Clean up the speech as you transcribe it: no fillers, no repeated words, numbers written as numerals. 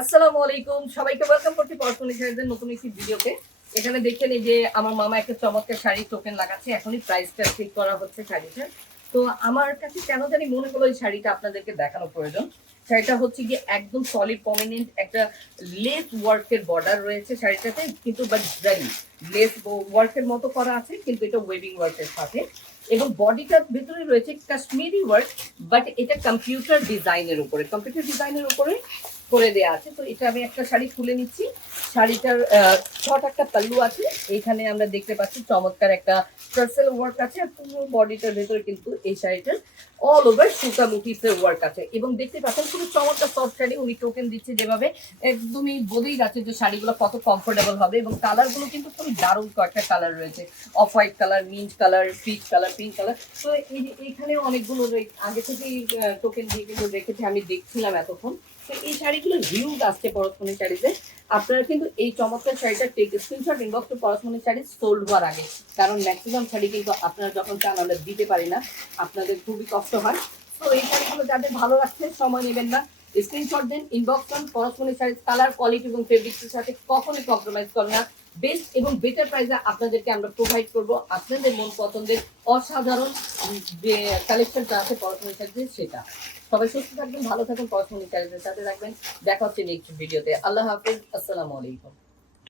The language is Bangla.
আসসালামু আলাইকুম, সবাইকে ওয়েলকাম করছি পরশমণি শাড়িদের নতুন একটি ভিডিওতে। এখানে দেখছেন এই যে আমার মামা একটা চমৎকার শাড়ি টোকেন লাগাচ্ছে, এখনই প্রাইসটা ঠিক করা হচ্ছে শাড়িটার। তো আমার কাছে কেন জানি মনে হলো এই শাড়িটা আপনাদেরকে দেখানো প্রয়োজন। শাড়িটা হচ্ছে গিয়ে একদম সলিড প্রমিনেন্ট একটা লেস ওয়ার্কের বর্ডার রয়েছে শাড়িটাতে, কিন্তু বাট জারি লেস ওয়ার্কের মতো করা আছে, কিন্তু এটা ওয়েভিং ওয়ার্কের সাথে। এবং বডিটার ভেতরে রয়েছে কাশ্মীরি ওয়ার্ক, বাট এটা কম্পিউটার ডিজাইনের উপরে করে দেয়া আছে। তো এটা আমি একটা শাড়ি খুলে নিচ্ছি। শাড়িটার শর্ট একটা পাল্লু আছে, এখানে আমরা দেখতে পাচ্ছি চমৎকার একটা টার্সেল ওয়ার্ক আছে, আর পুরো বডিটার ভেতরে কিন্তু এই শাড়িটার অল ওভার সুতা মোটিফের ওয়ার্ক আছে। এবং দেখতে পাচ্ছেন খুবই চমৎকার সফট শাড়ি, উনি টোকেন দিচ্ছে যেভাবে, একদমই বোঝেই যাচ্ছে যে শাড়িগুলো কত কমফোর্টেবল হবে। এবং কালারগুলো কিন্তু খুবই দারুণ কয়েকটা কালার রয়েছে, off white colour, mint colour, peach colour, pink colour. তো এখানে অনেকগুলো আগে থেকেই টোকেন দিয়ে কিন্তু রেখেছে, আমি দেখছিলাম এতক্ষণ। তো এই শাড়িগুলো রিউজ আসছে পরশমণি শাড়িতে। আপনারা কিন্তু এই চমৎকার শাড়িটা screenshot inbox to Parashmoni sari sold হওয়ার আগে, কারণ ম্যাক্সিমাম শাড়ি কিন্তু আপনারা যখন চান আমরা দিতে পারি না, আপনাদের খুবই কষ্ট হয়। তো এই শাড়িগুলো যাদের ভালো লাগছে সময় নেবেন না, স্ক্রিনশট দেন, ইনবক্স করুন। পরশমণি শাড়ি কালার, কোয়ালিটি এবং ফেব্রিক্সের সাথে কখনোই কম্প্রোমাইজ করে না। বেস্ট এবং বেটার প্রাইসে আপনাদেরকে আমরা প্রোভাইড করব আপনাদের মন পছন্দের অসাধারণ যে কালেকশনটা আছে পরশমণি শাড়িতে সেটা। সবাই সুস্থ থাকবেন, ভালো থাকবেন, পরশমণি চ্যানেলের সাথে রাখবেন। দেখা হচ্ছে নেক্সট ভিডিওতে। আল্লাহ হাফেজ, আসসালামু আলাইকুম।